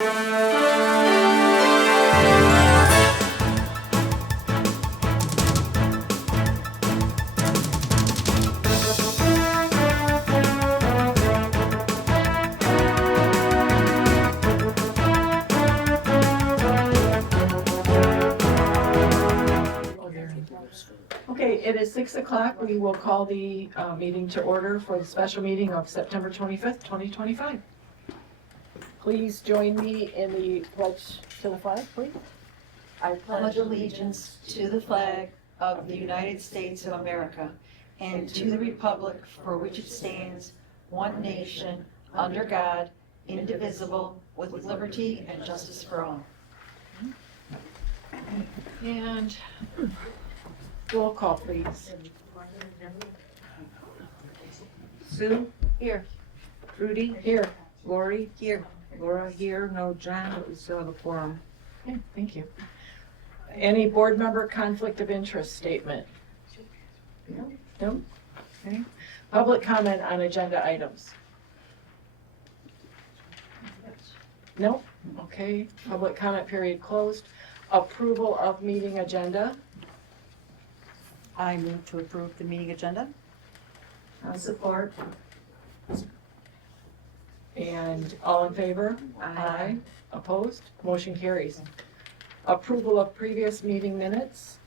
Okay, it is 6 o'clock. We will call the meeting to order for the special meeting of September 25th, 2025. Please join me in the pledge to the flag, please. I pledge allegiance to the flag of the United States of America and to the republic for which it stands, one nation, under God, indivisible, with liberty and justice for all. And roll call, please. Sue? Here. Trudy? Here. Lori? Here. Laura here, no John, but we still have a quorum. Okay, thank you. Any board member conflict of interest statement? No? Okay. Public comment on agenda items? No? Okay. Public comment period closed. Approval of meeting agenda? I move to approve the meeting agenda. Support. And all in favor? Aye. Opposed? Motion carries. Approval of previous meeting minutes?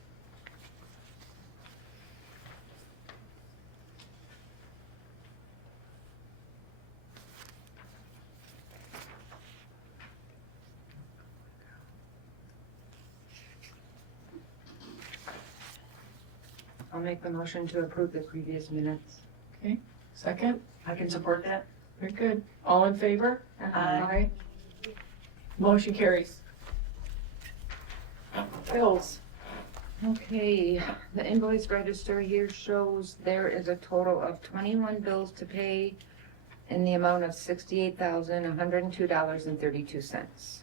I'll make the motion to approve the previous minutes. Okay, second? I can support that. Very good. All in favor? Aye. Motion carries. Bills. Okay, the invoice register here shows there is a total of 21 bills to pay in the amount of $68,102.32.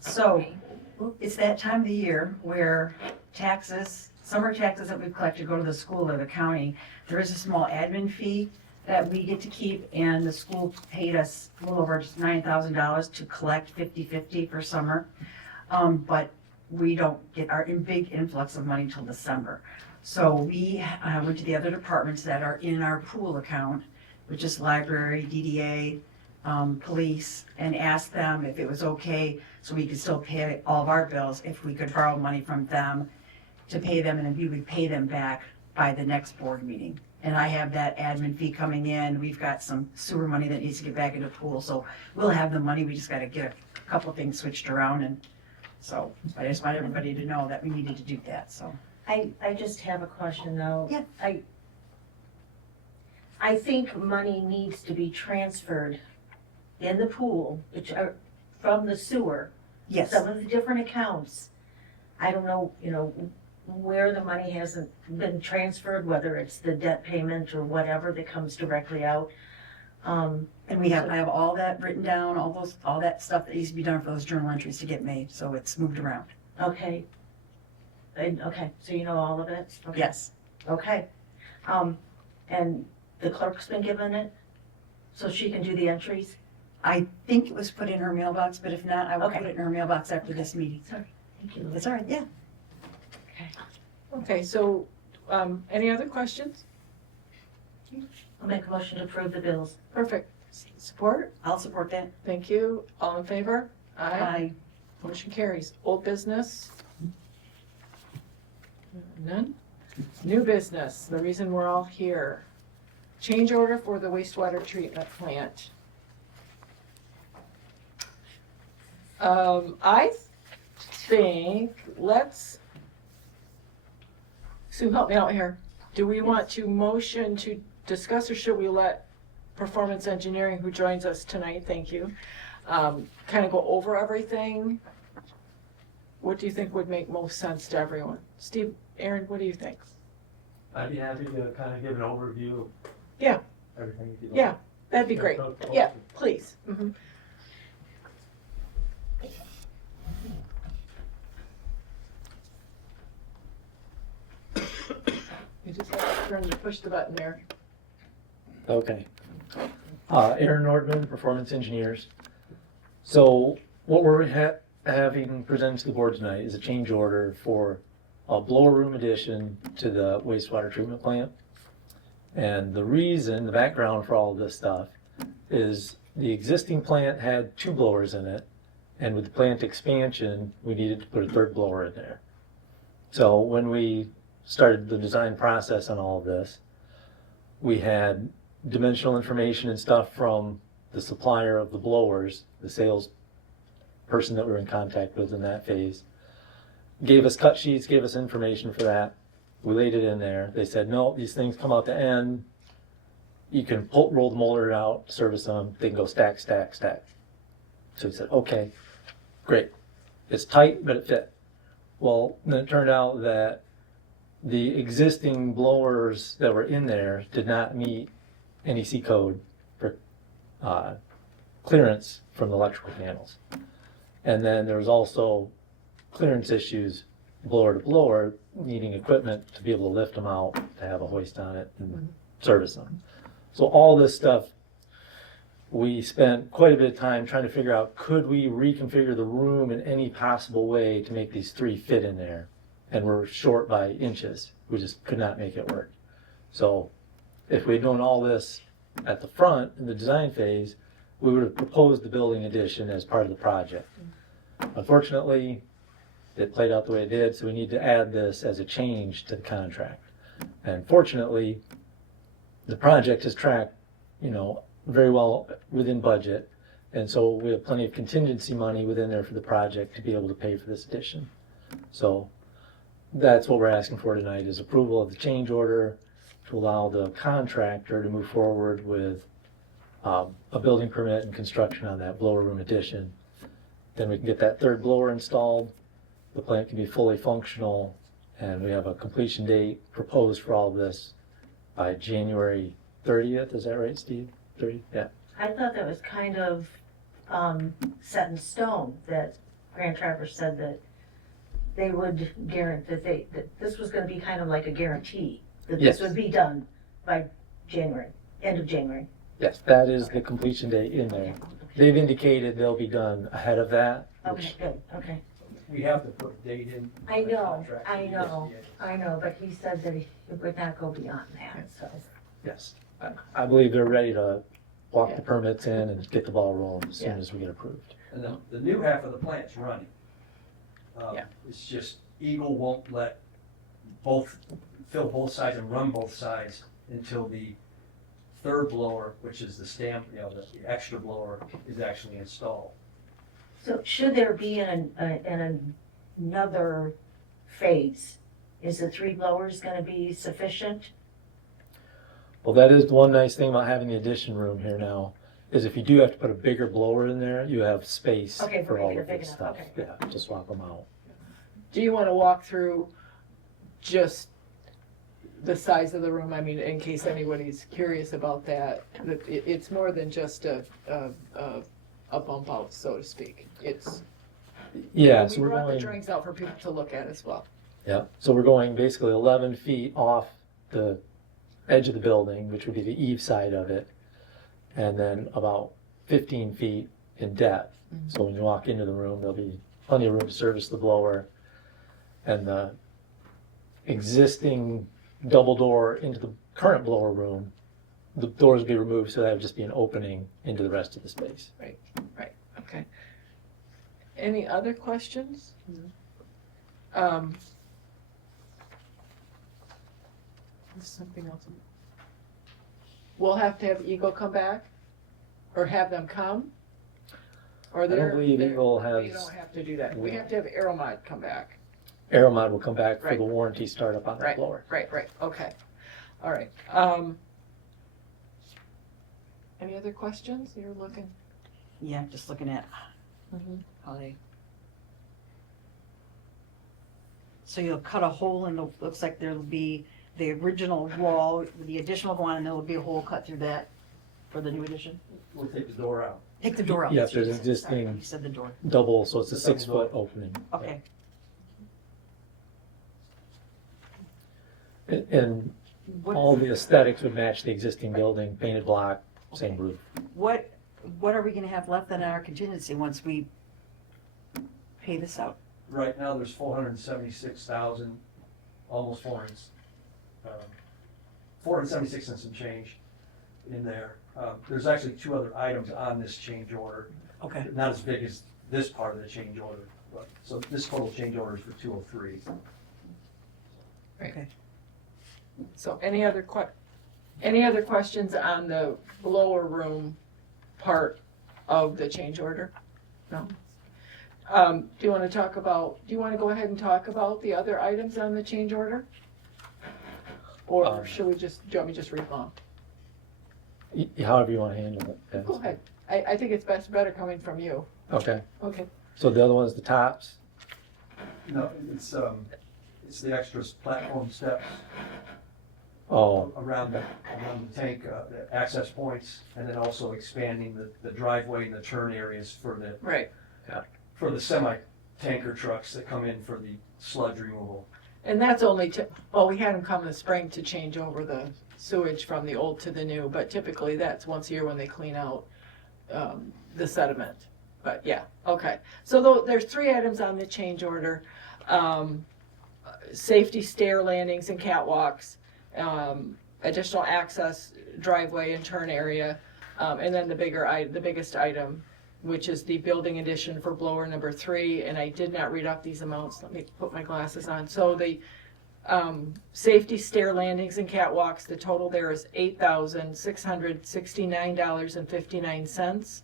So it's that time of the year where taxes, summer taxes that we've collected go to the school or the county. There is a small admin fee that we get to keep, and the school paid us a little over $9,000 to collect 50/50 for summer. But we don't get our big influx of money till December. So we went to the other departments that are in our pool account, which is library, DDA, police, and asked them if it was okay so we could still pay all of our bills, if we could borrow money from them to pay them, and then we would pay them back by the next board meeting. And I have that admin fee coming in. We've got some sewer money that needs to get back into pool, so we'll have the money. We just gotta get a couple of things switched around, and so I just want everybody to know that we needed to do that, so. I just have a question though. Yeah. I think money needs to be transferred in the pool, which are from the sewer. Yes, Some of the different accounts. I don't know, where the money hasn't been transferred, whether it's the debt payment or whatever that comes directly out. and I have all that written down, all that stuff that needs to be done for those journal entries to get made, so it's moved around. Okay. Okay, so you know all of it? Okay. Yes. Okay. And the clerk's been given it, so she can do the entries? I think it was put in her mailbox, but if not, I will Okay. put it in her mailbox after this meeting. Sorry, thank you. That's all right, yeah. Okay, so, any other questions? I'll make a motion to approve the bills. Perfect. Support? I'll support that. Thank you. All in favor? Aye. Motion carries. Old business? None? New business, the reason we're all here. Change order for the wastewater treatment plant. I think, Sue, help me out here. Do we want to motion to discuss, or should we let Performance Engineering, who joins us tonight, thank you, kind of go over everything? What do you think would make most sense to everyone? Steve, Aaron, what do you think? I'd be happy to kind of give an overview of Yeah. everything if you'd like. Yeah, that'd be great. Yeah, please. Mhm. You just have to push the button there. Okay. Aaron Nordman, Performance Engineers. So what we're having presented to the board tonight is a change order for a blower room addition to the wastewater treatment plant. And the reason, the background for all of this stuff is the existing plant had 2 blowers in it, and with the plant expansion, we needed to put a 3rd blower in there. So when we started the design process on all of this, we had dimensional information and stuff from the supplier of the blowers, the sales person that we were in contact with in that phase, gave us cut sheets, gave us information for that. We laid it in there. They said, no, these things come out the end. You can roll the motor out, service them. They can go stack, stack, stack. So we said, okay, great. It's tight, but it fit. Well, then it turned out that the existing blowers that were in there did not meet NEC code for clearance from the electrical panels. And then there was also clearance issues, blower to blower, needing equipment to be able to lift them out, to have a hoist on it and service them. So all this stuff, we spent quite a bit of time trying to figure out, could we reconfigure the room in any possible way to make these 3 fit in there? And we're short by inches. We just could not make it work. So if we'd known all this at the front in the design phase, we would have proposed the building addition as part of the project. Unfortunately, it played out the way it did, so we need to add this as a change to the contract. And fortunately, the project is tracked, very well within budget, and so we have plenty of contingency money within there for the project to be able to pay for this addition. So that's what we're asking for tonight, is approval of the change order to allow the contractor to move forward with a building permit and construction on that blower room addition. Then we can get that 3rd blower installed, the plant can be fully functional, and we have a completion date proposed for all of this by January 30th, is that right, Steve? 30, yeah. I thought that was kind of set in stone, that Grand Traverse said that they would guarantee, that this was gonna be kind of like a guarantee, that this Yes. would be done by January, end of January. Yes, that is the completion date in there. They've indicated they'll be done ahead of that. Okay, good, okay. We have to put a date in. I the know, contract. I know, but he said that it would not go beyond that, so. Yes, I believe they're ready to walk the permits in and get the ball rolling as soon as we get approved. And the new half of the plant's running. Yeah. It's just Eagle won't let fill both sides and run both sides until the 3rd blower, which is the stamp, the extra blower, is actually installed. So should there be another phase? Is the 3 blowers gonna be sufficient? Well, that is the one nice thing about having the addition room here now, is if you do have to put a bigger blower in there, you have space Okay, for all big of this enough, stuff. okay. Yeah, to swap them out. Do you want to walk through just the size of the room? I mean, in case anybody's curious about that, it's more than just a bump out, so to speak. It's, Yeah, so we we're brought the going, drawings out for people to look at as well. yeah, so we're going basically 11 feet off the edge of the building, which would be the eave side of it, and then about 15 feet in depth. So when you walk into the room, there'll be plenty of room to service the blower. And the existing double door into the current blower room, the doors will be removed, so that would just be an opening into the rest of the space. Right, okay. Any other questions? There's something else. We'll have to have Eagle come back, or have them come? Or I don't believe Eagle We has, don't have to do that. We have to have Aeromod come back. Aeromod will come back for Right. the warranty startup on that Right, blower. right, okay. All right. Any other questions? You're looking. Yeah, just looking at how they. So you'll cut a hole in the, looks like there'll be the original wall, with the additional one, and there'll be a hole cut through that for the new addition? We'll take the door out. Take the door out. Yes, there's Sorry, existing You said the door. double, so it's a The double 6-foot opening. Okay. And What- all the aesthetics would match the existing building, painted block, same roof. What are we gonna have left in our contingency once we pay this out? Right now, there's 476,000, almost 476 and some change in there. There's actually two other items on this change order, Okay. not as big as this part of the change order, but, so this total change order is for 203. Okay. So any other questions on the blower room part of the change order? No? Do you want to go ahead and talk about the other items on the change order? Or should we do you want me to just read them off? However you want to handle it. yeah. Go ahead. I think it's better coming from you. Okay, Okay. so the other one is the tops. No, it's the extra platform steps Oh, around the tank, the access points, and then also expanding the driveway and the turn areas for Right. the semi-tanker trucks that come in for the sludge removal. And that's only, we had them come in the spring to change over the sewage from the old to the new, but typically that's once a year when they clean out the sediment. But yeah, okay. So there's three items on the change order. Safety stair landings and catwalks, additional access driveway and turn area, and then the biggest item, which is the building addition for blower number 3, and I did not read off these amounts. Let me put my glasses on. So the safety stair landings and catwalks, the total there is $8,669.59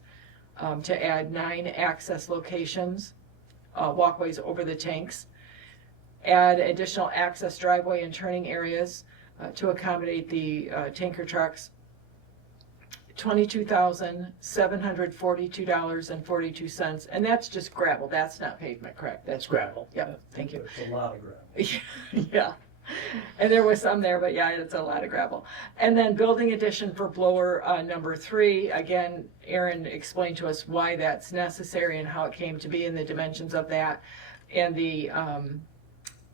to add 9 access locations, walkways over the tanks. Add additional access driveway and turning areas to accommodate the tanker trucks. $22,742.42, and that's just gravel. That's not pavement, correct? that's gravel. Yep, thank you. It's a lot of gravel. Yeah, and there was some there, but yeah, it's a lot of gravel. And then building addition for blower number 3, again, Aaron explained to us why that's necessary and how it came to be and the dimensions of that. And the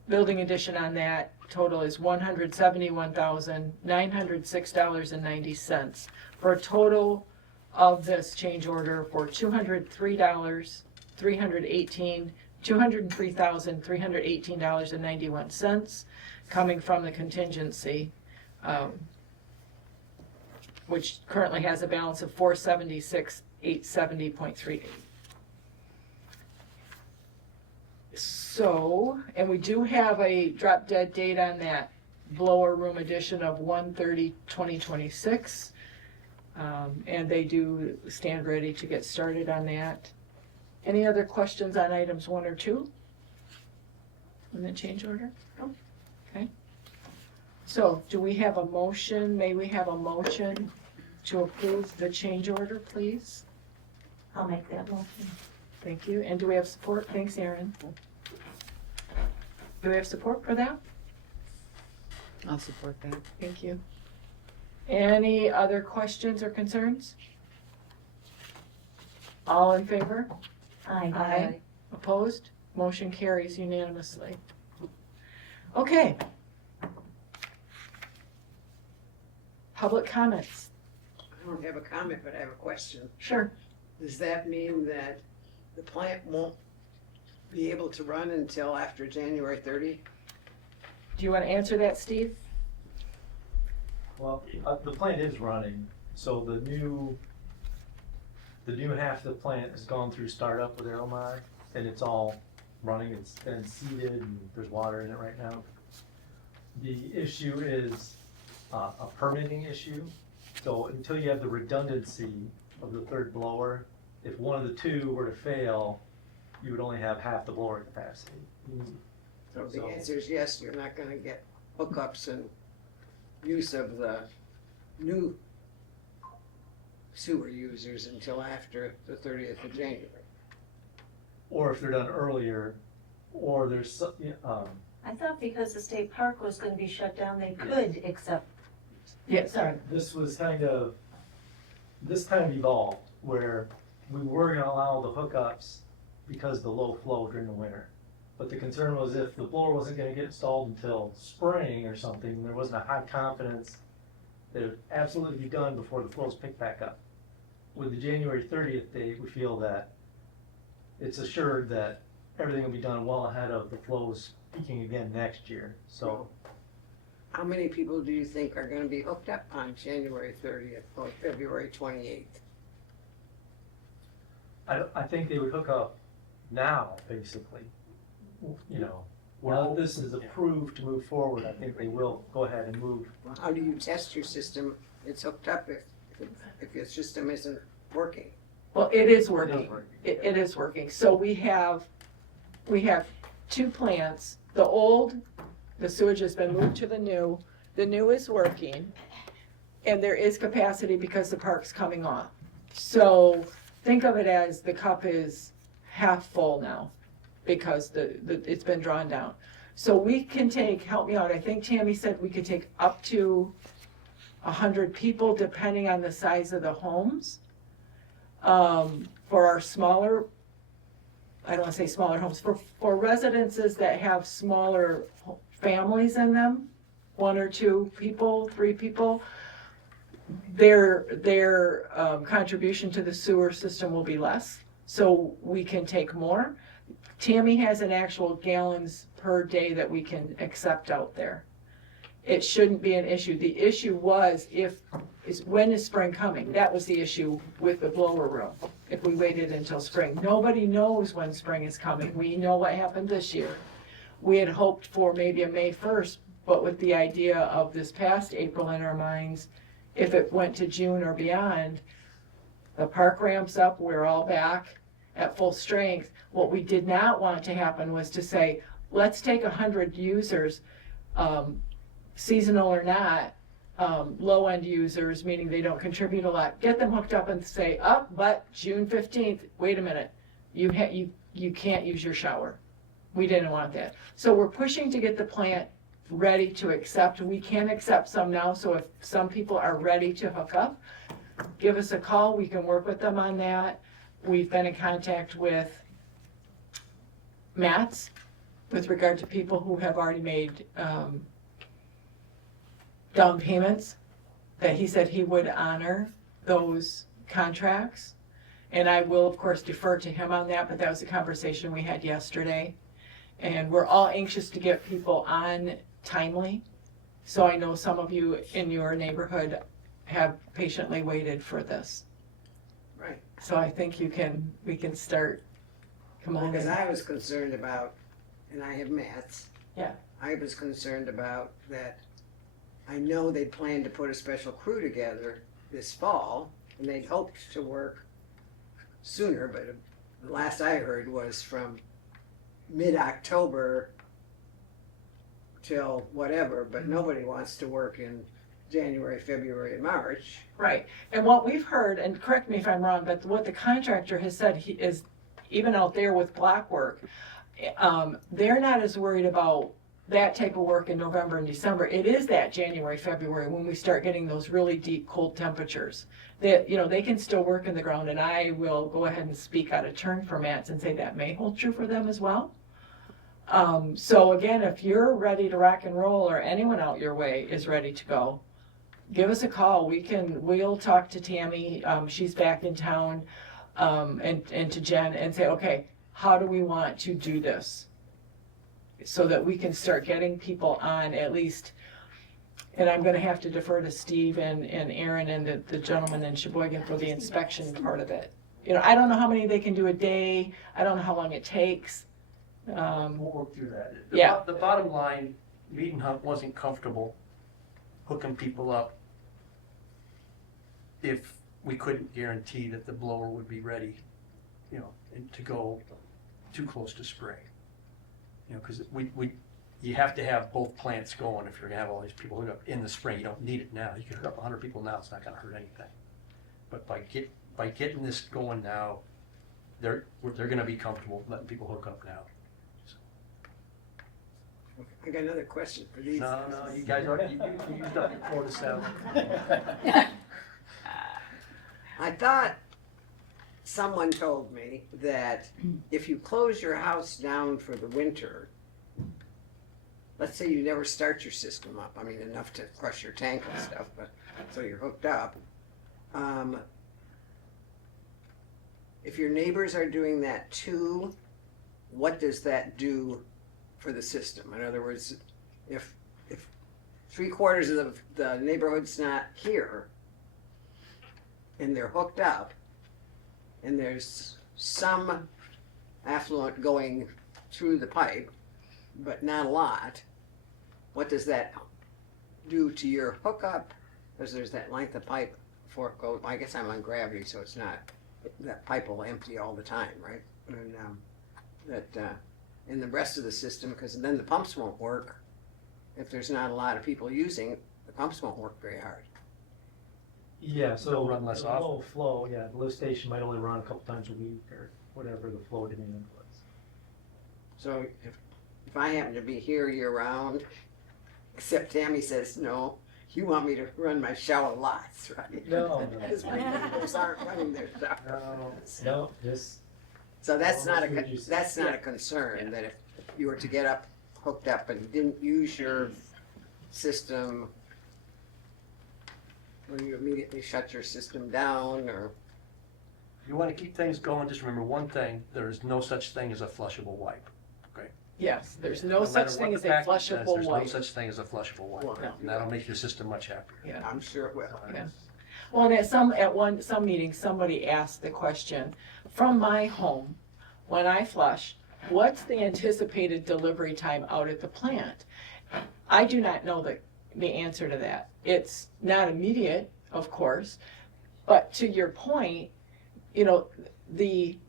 building addition on that total is $171,906.90 for a total of this change order for $203,318.91 coming from the contingency, which currently has a balance of $476,870.38. So, and we do have a drop dead date on that blower room addition of 1/30/2026. And they do stand ready to get started on that. Any other questions on items 1 or 2? In the change order? No? Okay. So, do we have a motion? May we have a motion to approve the change order, please? I'll make that motion. Thank you. And do we have support? Thanks, Aaron. Do we have support for that? I'll support that. Thank you. Any other questions or concerns? All in favor? Aye. Opposed? Motion carries unanimously. Okay. Public comments. I don't have a comment, but I have a question. Sure. Does that mean that the plant won't be able to run until after January 30? Do you want to answer that, Steve? Well, the plant is running, so the new half of the plant has gone through startup with Aeromar, and it's all running. It's been seeded, and there's water in it right now. The issue is a permitting issue. So until you have the redundancy of the third blower, if one of the two were to fail, you would only have half the blower capacity. So the answer is yes, you're not gonna get hookups and use of the new sewer users until after the 30th of January. Or if they're done earlier, or there's some, I thought because the state park was gonna be shut down, they could accept. Yes. Sorry. this kind of evolved where we were gonna allow the hookups because of the low flow during the winter. But the concern was if the blower wasn't gonna get installed until spring or something, there wasn't a high confidence that it would absolutely be done before the flows pick back up. With the January 30th date, we feel that it's assured that everything will be done well ahead of the flows peaking again next year, so. How many people do you think are gonna be hooked up on January 30th or February 28th? I think they would hook up now, basically. You know, now that this is approved to move forward, I think they will go ahead and move. Well, how do you test your system? It's hooked up if your system isn't working. Well, it is working. It is working. So we have 2 plants. The sewage has been moved to the new. The new is working. And there is capacity because the park's coming off. So think of it as the cup is half full now because it's been drawn down. So we can take, help me out, I think Tammy said we could take up to 100 people depending on the size of the homes. For our smaller, I don't want to say smaller homes, for residences that have smaller families in them, 1 or 2 people, 3 people, their contribution to the sewer system will be less, so we can take more. Tammy has an actual gallons per day that we can accept out there. It shouldn't be an issue. The issue was when is spring coming? That was the issue with the blower room, if we waited until spring. Nobody knows when spring is coming. We know what happened this year. We had hoped for maybe a May 1st, but with the idea of this past April in our minds, if it went to June or beyond, the park ramps up, we're all back at full strength. What we did not want to happen was to say, let's take 100 users, seasonal or not, low-end users, meaning they don't contribute a lot, get them hooked up and say, but June 15th, wait a minute, you can't use your shower. We didn't want that. So we're pushing to get the plant ready to accept. We can accept some now, so if some people are ready to hook up, give us a call, we can work with them on that. We've been in contact with Matt's with regard to people who have already made down payments, that he said he would honor those contracts. And I will, of course, defer to him on that, but that was a conversation we had yesterday. And we're all anxious to get people on timely. So I know some of you in your neighborhood have patiently waited for this. Right. So I think we can start, come on Because in. I was concerned about, and I have maths. Yeah. I was concerned about that. I know they planned to put a special crew together this fall, and they'd hoped to work sooner, but the last I heard was from mid-October till whatever, but nobody wants to work in January, February, and March. Right, and what we've heard, and correct me if I'm wrong, but what the contractor has said is, even out there with block work, they're not as worried about that type of work in November and December. It is that January, February, when we start getting those really deep cold temperatures. That, they can still work in the ground, and I will go ahead and speak out of turn for Matt's and say that may hold true for them as well. So again, if you're ready to rock and roll, or anyone out your way is ready to go, give us a call. We'll talk to Tammy, she's back in town, and to Jen, and say, okay, how do we want to do this? So that we can start getting people on at least, and I'm gonna have to defer to Steve and Aaron and the gentleman in Sheboygan for the inspection part of it. I don't know how many they can do a day, I don't know how long it takes. We'll work through that. Yeah. The bottom line, Mead and Hunt wasn't comfortable hooking people up if we couldn't guarantee that the blower would be ready, and to go too close to spring. Because you have to have both plants going if you're gonna have all these people hook up in the spring. You don't need it now. You can hook up 100 people now, it's not gonna hurt anything. But by getting this going now, they're gonna be comfortable letting people hook up now. I got another question for these. No, you guys already, you used up your 4 to 7. I thought someone told me that if you close your house down for the winter, let's say you never start your system up, I mean, enough to crush your tank and stuff, but, so you're hooked up. If your neighbors are doing that too, what does that do for the system? In other words, if 3/4 of the neighborhood's not here, and they're hooked up, and there's some affluent going through the pipe, but not a lot, what does that do to your hookup? Because there's that length of pipe before it goes, I guess I'm on gravity, so it's not, that pipe will empty all the time, right? And in the rest of the system, because then the pumps won't work. If there's not a lot of people using it, the pumps won't work very hard. Yeah, so They'll run less the often. low flow, yeah, the lift station might only run a couple times a week or whatever the flow demand was. So if I happen to be here year round, except Tammy says, no, you want me to run my shower lots, right? No. Because my neighbors aren't running their showers. No, just, So that's not Almost reduce it. that's not a concern, that if you were to get hooked up and didn't use your system, will you immediately shut your system down, or? If you wanna keep things going, just remember one thing, there is no such thing as a flushable wipe. Yes, there's no No such matter thing what as the a package says, flushable there's no wipe. such thing as a flushable wipe. No. And that'll make your system much happier. Yeah. I'm sure it will. Yeah. Well, and at some meeting, somebody asked the question, from my home, when I flush, what's the anticipated delivery time out at the plant? I do not know the answer to that. It's not immediate, of course, but to your point, you know, the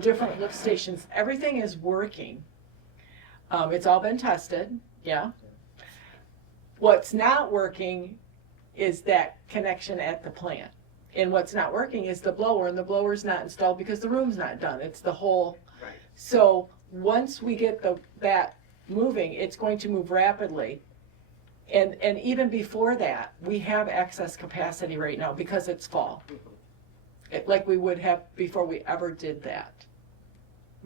different lift stations, everything is working. It's all been tested, yeah. What's not working is that connection at the plant. And what's not working is the blower, and the blower's not installed because the room's not done. It's the whole. Right. So once we get that moving, it's going to move rapidly. And even before that, we have excess capacity right now because it's fall. Like we would have before we ever did that.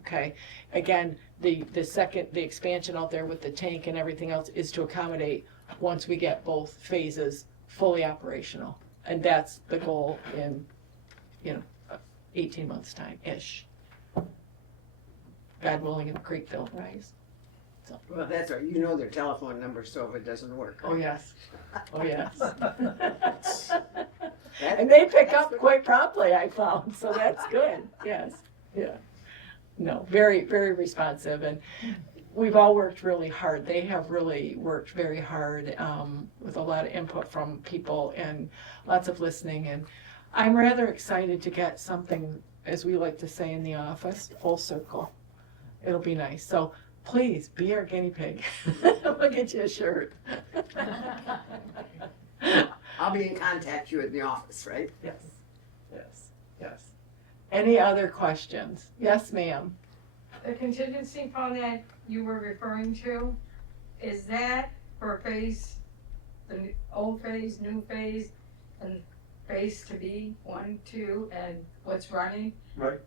Okay, again, the expansion out there with the tank and everything else is to accommodate once we get both phases fully operational. And that's the goal in, 18 months' time-ish. God willing, if the creek don't rise. So, Well, that's right, you know their telephone number, so if it doesn't work. oh, yes, oh, yes. That- And they pick that's up good. quite promptly, I found, so that's good, yes, yeah. No, very, very responsive, and we've all worked really hard. They have really worked very hard with a lot of input from people and lots of listening, and I'm rather excited to get something, as we like to say in the office, full circle. It'll be nice, so please, be our guinea pig. We'll get you a shirt. I'll be in contact you at the office, right? Yes, yes, yes. Any other questions? Yes, ma'am. The contingency fund that you were referring to, is that for phase, the old phase, new phase, and phase to be 1, 2, and what's running? Right.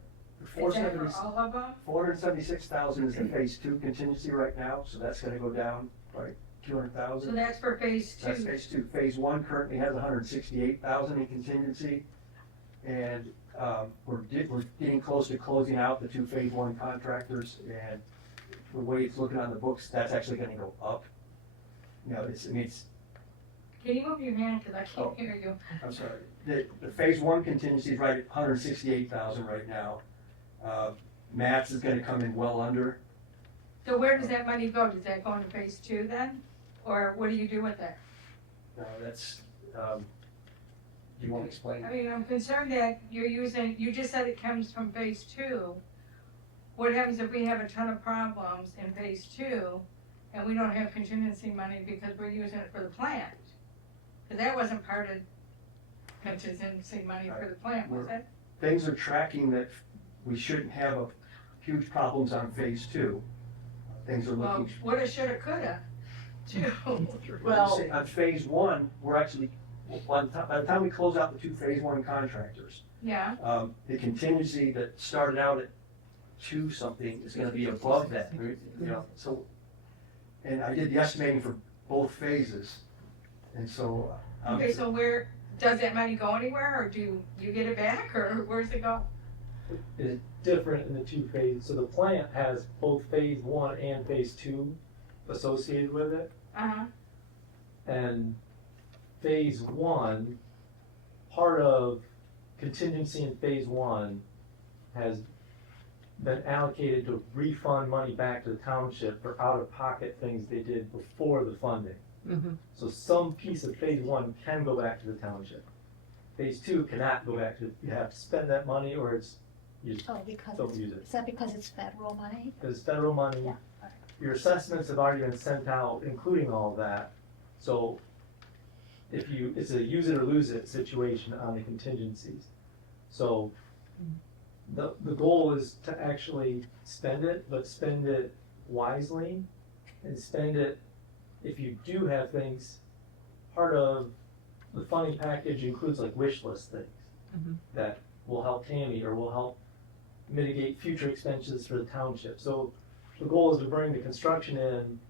Is that for all of them? 476,000 is in phase 2 contingency right now, so that's gonna go down, right, 200,000. So that's for phase 2? That's phase 2. Phase 1 currently has 168,000 in contingency, and we're getting close to closing out the 2 phase 1 contractors, and the way it's looking on the books, that's actually gonna go up. It's Can you move your hand, because I Oh. can't hear you? I'm sorry, the phase 1 contingency is right at 168,000 right now. Matt's is gonna come in well under. So where does that money go? Does that go into phase 2 then? Or what do you do with it? That's, do you wanna explain? I mean, I'm concerned that you just said it comes from phase 2. What happens if we have a ton of problems in phase 2 and we don't have contingency money because we're using it for the plant? Because that wasn't part of contingency money for the plant, was it? Things are tracking that we shouldn't have huge problems on phase 2. Things are Well, looking. woulda, shoulda, coulda, too. Well, On phase 1, we're actually, by the time we close out the 2 phase 1 contractors, Yeah, the contingency that started out at 2 something is gonna be above that, so And I did the estimating for both phases, and so. Okay, so where, does that money go anywhere, or do you get it back, or where's it go? Is different in the two phases. So the plant has both phase one and phase two associated with it. Uh-huh, And phase one, part of contingency in phase one has been allocated to refund money back to the township for out-of-pocket things they did before the funding. Mhm. So some piece of phase one can go back to the township. Phase two cannot go back to, you have to spend that money or it's, you just Oh, because don't use it. is that because it's federal money? Because federal money, Yeah, alright. your assessments have already been sent out, including all of that. So if you, it's a use it or lose it situation on the contingencies. So the goal is to actually spend it, but spend it wisely and spend it, if you do have things, part of the funding package includes like wish list things Mhm. that will help Tammy or will help mitigate future expenses for the township. So the goal is to bring the construction in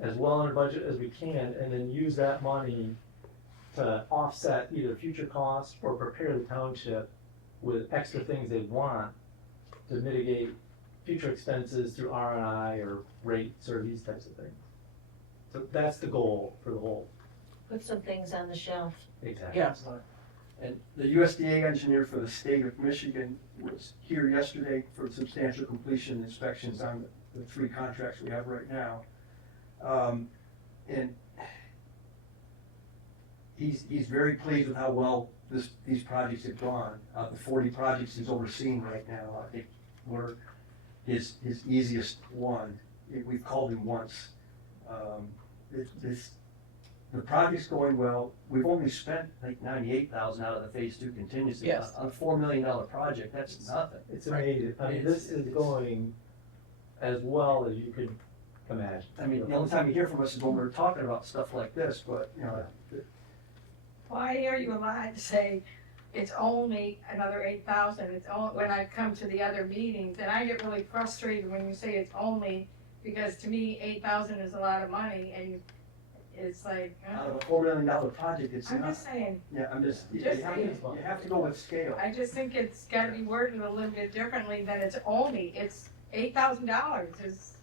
as well under budget as we can and then use that money to offset either future costs or prepare the township with extra things they want to mitigate future expenses through R&I or rates or these types of things. So that's the goal for the whole. Put some things on the shelf. Exactly. Yeah. And the USDA engineer for the state of Michigan was here yesterday for substantial completion inspections on the three contracts we have right now. And he's very pleased with how well these projects have gone. The 40 projects he's overseeing right now, I think were his easiest one. We've called him once. The project's going well. We've only spent like $98,000 out of the phase two contingency. Yes. On a $4 million project, that's nothing. It's amazing. I mean, this is going as well as you could imagine. I mean, the only time you hear from us is when we're talking about stuff like this, but, you know, why are you allowed to say it's only another 8,000, it's only, when I come to the other meetings, and I get really frustrated when you say it's only, because to me, 8,000 is a lot of money, and it's like, out of a $4 million project, it's I'm not. just saying, Yeah, I'm just, you Just have to go with scale. I just think it's gotta be worded a little bit differently than it's only, it's $8,000 is,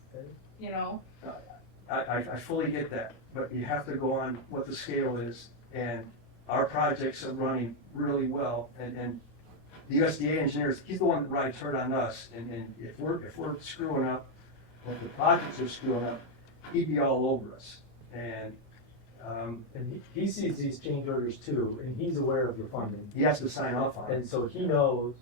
you know, I fully get that, but you have to go on what the scale is, and our projects are running really well, and the USDA engineers, he's the one that rides hard on us, and if we're screwing up, if the projects are screwing up, he'd be all over us, and And he sees these change orders too, and he's aware of the funding. he has to sign off on it. And so he knows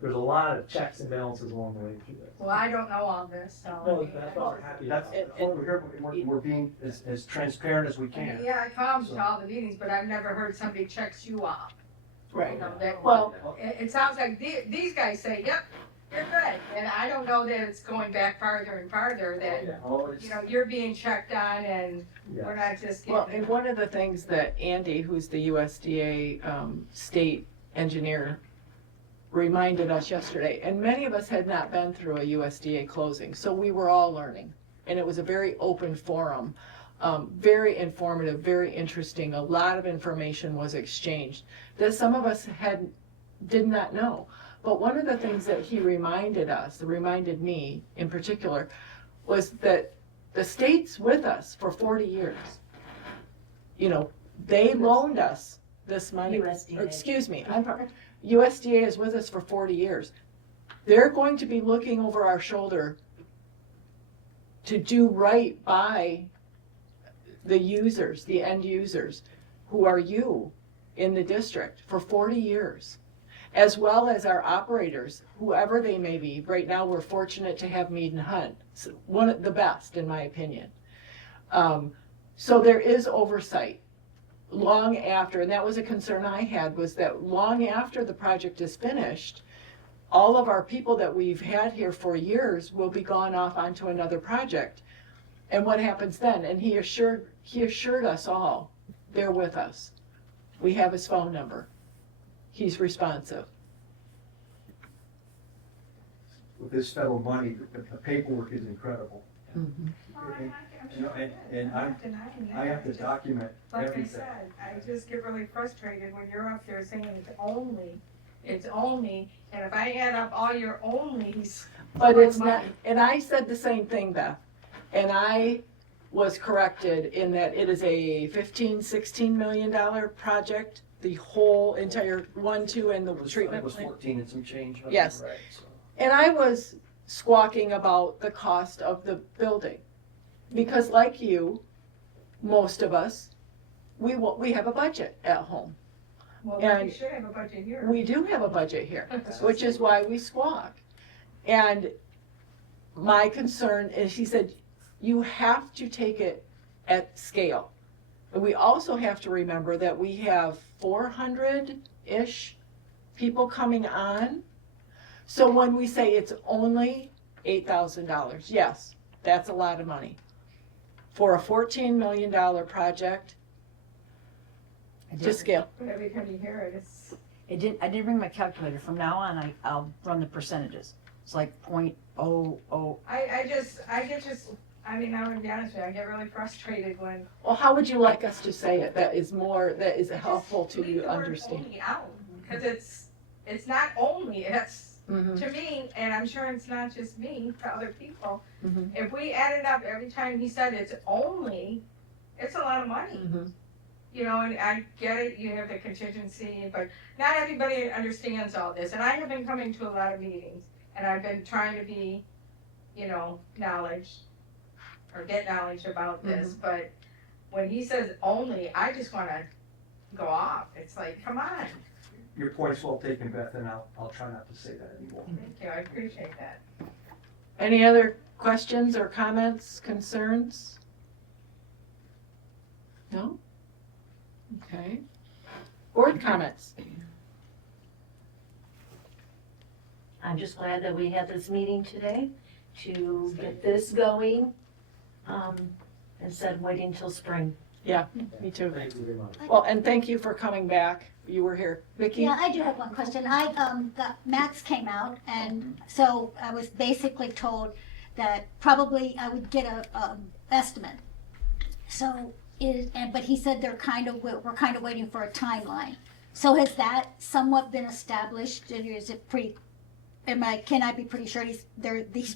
there's a lot of checks and balances along the way through this. well, I don't know all this, so. No, that's why we're happy. That's what we're here, we're being as transparent as we can. Yeah, I come to all the meetings, but I've never heard somebody checks you off. Right. You know, that, Well, it sounds like these guys say, yep, you're good, and I don't know that it's going back farther and farther, that, Oh, it's, you know, you're being checked on and Yeah. we're not just Well, getting. and one of the things that Andy, who's the USDA state engineer, reminded us yesterday, and many of us had not been through a USDA closing, so we were all learning. And it was a very open forum, very informative, very interesting. A lot of information was exchanged that some of us did not know. But one of the things that he reminded us, reminded me in particular, was that the state's with us for 40 years. You know, they loaned us this money. USDA. Or, excuse me, USDA is with us for 40 years. They're going to be looking over our shoulder to do right by the users, the end users, who are you in the district for 40 years, as well as our operators, whoever they may be. Right now, we're fortunate to have Mead and Hunt, one of the best, in my opinion. So there is oversight long after, and that was a concern I had, was that long after the project is finished, all of our people that we've had here for years will be gone off onto another project. And what happens then? And he assured us all, they're with us. We have his phone number. He's responsive. with this federal money, the paperwork is incredible. Mhm. Well, I'm And- not- I'm you know, sure it is. and I'm not denying that. I have to Just- document Like I everything. said, I just get really frustrated when you're up there saying it's only, and if I add up all your onlys. But for it's not, money, and I said the same thing, Beth, and I was corrected in that it is a $15-16 million project, the whole entire 1, 2, and the It treatment was plant. 14 and some change. if I'm Yes. right, so. And I was squawking about the cost of the building. Because like you, most of us, we have a budget at home. well, and we should have a budget here. We do have a budget here, which is why we squawk. And my concern is, he said, you have to take it at scale. And we also have to remember that we have 400-ish people coming on. So when we say it's only $8,000, yes, that's a lot of money. For a $14 million project, to scale. But every time you hear it, it's, I didn't bring my calculator. From now on, I'll run the percentages. It's like .00. I mean, I'm gonna be honest with you, I get really frustrated when. Well, how would you like us to say it? That is Just helpful to leave you the word understand. only out, cause it's not only, it's, Mhm, to me, and I'm sure it's not just me, to other people, mhm, if we added up every time he said it's only, it's a lot of money. mhm. You know, and I get it, you have the contingency, but not everybody understands all this, and I have been coming to a lot of meetings, and I've been trying to be, or get knowledge about this, but when he says only, I just wanna go off, it's like, come on, Your point's well taken, Beth, and I'll try not to say that anymore. thank you, I appreciate that. Any other questions or comments, concerns? No? Okay. Board comments? I'm just glad that we had this meeting today to get this going, instead of waiting till spring. Me too. Thank you very much. Well, and thank you for coming back. You were here. Vicki? Yeah, I do have one question. Max came out, and so I was basically told that probably I would get a estimate. So, but he said we're kind of waiting for a timeline. So has that somewhat been established, and is it pretty, can I be pretty sure he's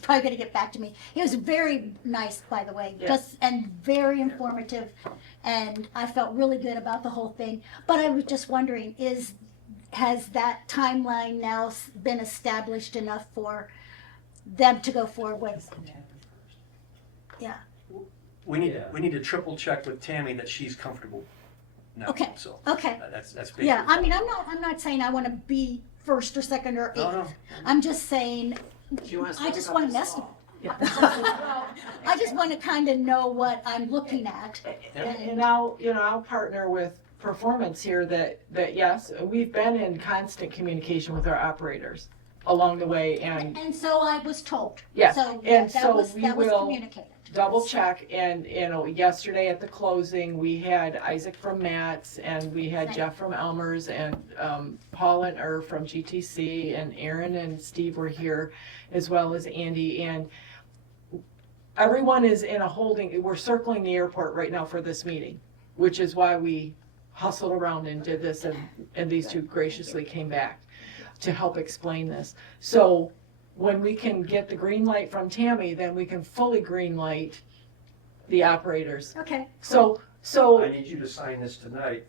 probably gonna get back to me? He was very nice, by the way, and very informative, and I felt really good about the whole thing. But I was just wondering, has that timeline now been established enough for them to go forward with? Yeah, We need to triple check with Tammy that she's comfortable now, Okay. so. okay. That's basically. Yeah, I mean, I'm not saying I wanna be first or second or eighth. No. I'm just saying, She wants to I just look up want an the estimate. law. I just want to kind of know what I'm looking at. And I'll partner with performance here that yes, we've been in constant communication with our operators along the way, and And so I was told. Yes, So and that so was we that was will communicated. double check. And yesterday at the closing, we had Isaac from Matt's, and we had Right. Jeff from Elmer's, and Paul and Irv from GTC, and Aaron and Steve were here, as well as Andy. And everyone is in a holding. We're circling the airport right now for this meeting, which is why we hustled around and did this, and these two graciously came back to help explain this. So when we can get the green light from Tammy, then we can fully green light the operators. Okay. So I need you to sign this tonight,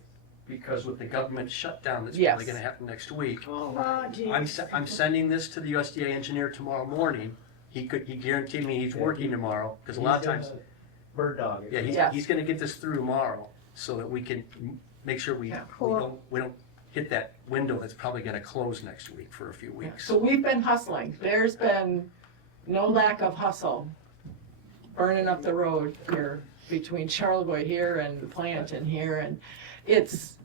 because with the government shutdown that's Yes. probably gonna happen next week, Oh, I'm sending this to the USDA engineer tomorrow morning. He guaranteed me he's working tomorrow, because a lot of times, Bird dog. yeah, Yes. he's gonna get this through tomorrow, so that we can make sure we Cool. don't hit that window that's probably gonna close next week for a few weeks. So we've been hustling. There's been no lack of hustle, burning up the road here between Charlevoix here and the plant and here, and it's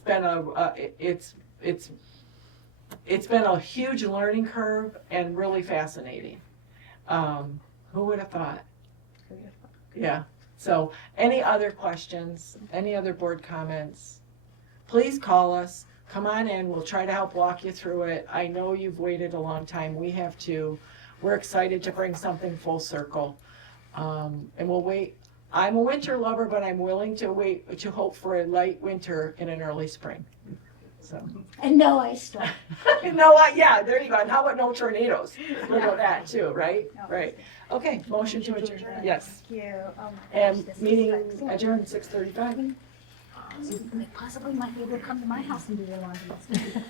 been a huge learning curve and really fascinating. Who would have thought? Yeah. So any other questions, any other board comments? Please call us, come on in, we'll try to help walk you through it. I know you've waited a long time, we have too. we're excited to bring something full circle. And we'll wait. I'm a winter lover, but I'm willing to wait, to hope for a light winter and an early spring. So, And no ice storm. yeah, there you go. And how about no tornadoes? We'll know that too, right? Right. Okay, motion to adjourn. Yes. Thank you. Oh my gosh, And this is meeting like- adjourned 6:35. Possibly might be able to come to my house and do your laundry.